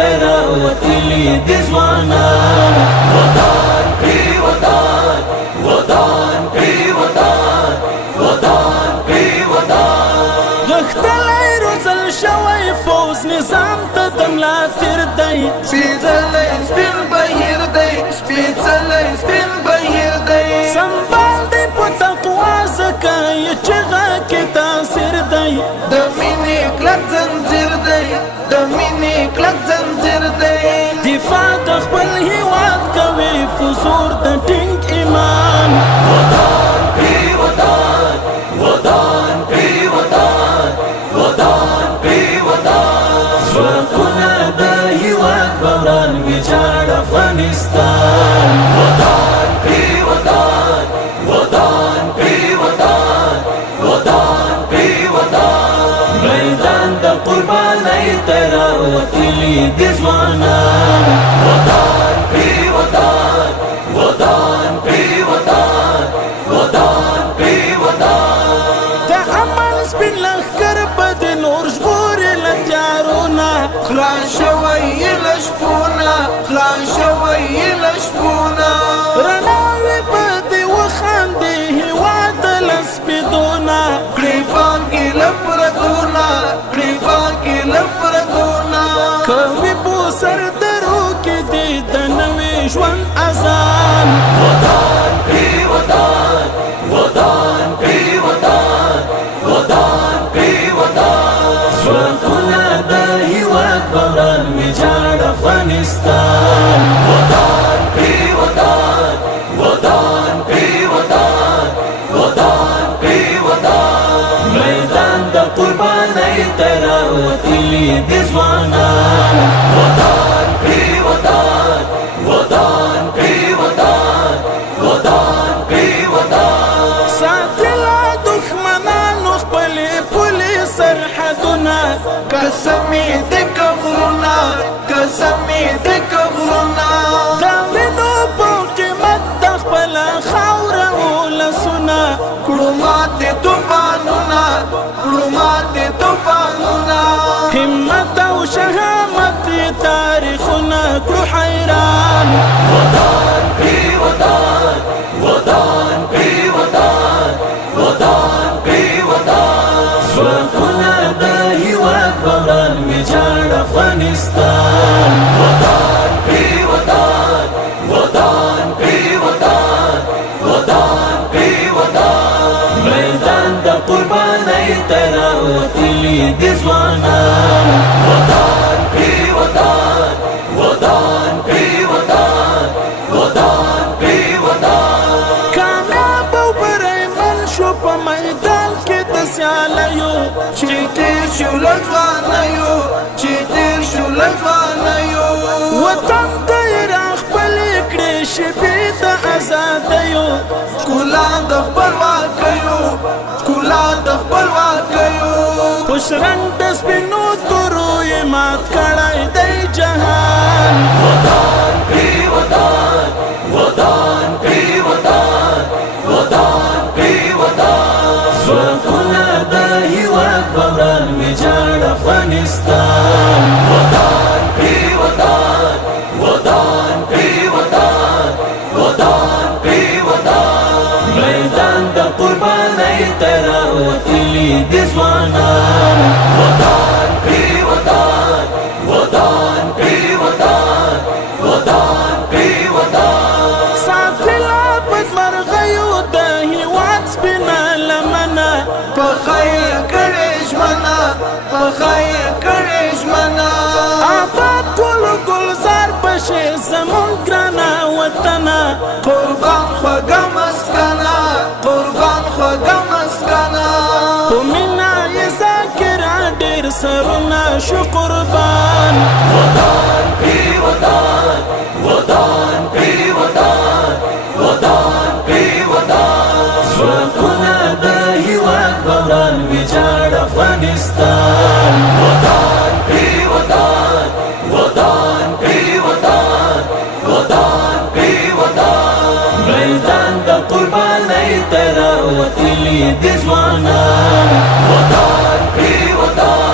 ترا وتلی د ځوانان وطن پری وطن وطن پری وطن وطن پری وطن غختلی روزل شوی فوز نظام ته دملا تیر دی سپیڅلی سپین بهیر دی سپیڅلی سپین بهیر دی سنبال دی په تقوا زکه یې چغه کې تاثیر دی د مینې کلک زنځیر دی د مینې کلک زنځیر دی دفاع د خپل هیواد کوي فزور د ټینګ ایمان وطن پری وطن وطن پری وطن وطن پری وطن ځواکونه د هیواد بوران ویجاړ افغانستان وطن پری وطن وطن پری وطن وطن پری وطن میدان د قربانۍ ترا وتلی د ځوانان وطن پری وطن وطن پری وطن وطن پری وطن د امن سپین لښکر به د نور ژغوري له تیارونه خلاص شوی یې له شپونه خلاص شوی یې له شپونه رڼاوې به دې وخاندې هېواد له سپېدونه کړي پانګې له پردونه کړي پانګې له پردونه کوي په سر درو کې دې د نوي ژوند اذان وطن پری وطن وطن پری وطن وطن پری وطن ځواکونه د هیواد بوران ویجاړ افغانستان وطن پری وطن وطن پری وطن وطن پری وطن میدان د قربانۍ ترا وتلی د ځوانان وطن پری وطن وطن پری وطن وطن پری وطن ساتلا دښمنانو خپلې پولې سرحدونه قسمې د قبرونه قسمې د قبرونه د وینو په قیمت د خپله خاوره ولسونه کړو ماتې طوفانونه کړو ماتې طوفانونه همت او شهامت تاریخونه کړو حیران وطن پری وطن وطن پری وطن وطن پری وطن ځواکونه د هیواد بوران ویجاړ افغانستان وطن پری وطن وطن پری وطن وطن پری وطن میدان د قربانۍ ترا وتلی د ځوانان وطن پری وطن وطن پری وطن وطن پری وطن کامیاب او بریمن شو په میدان کې د سیالیو چې تیر شو له ځوانیو چې تیر شو له ځوانیو وطن ته یې راخپلې کړې شپې د ازادیو ښکلا د خپلواکیو ښکلا د خپلواکیو خوش رنګ د سپینو تورو یې مات کړی دی جهان وطن پری وطن وطن پری وطن وطن پری وطن ځواکونه د هیواد بوران ویجاړ افغانستان وطن پری وطن وطن پری وطن وطن پری وطن میدان د قربانۍ ترا وتلی د ځوانان وطن پری وطن وطن پری وطن وطن پری وطن ساتلا بدمرغیو د هیواد سپینه لمنه په خیر کړې ژمنه په خیر کړې ژمنه آباد ټول ګلزار بشي زمونږ ګرانه وطنه قربان خوږه مسکنه قربان خوږه مسکنه په مینه یې ذاکره ډېر سرونه شو قربان وطن پری وطن وطن پری وطن وطن پری وطن ځواکونه د هیواد بوران ویجاړ افغانستان وطن پری وطن وطن پری وطن وطن پری وطن میدان د قربانۍ ترا وتلی د ځوانان وطن پری وطن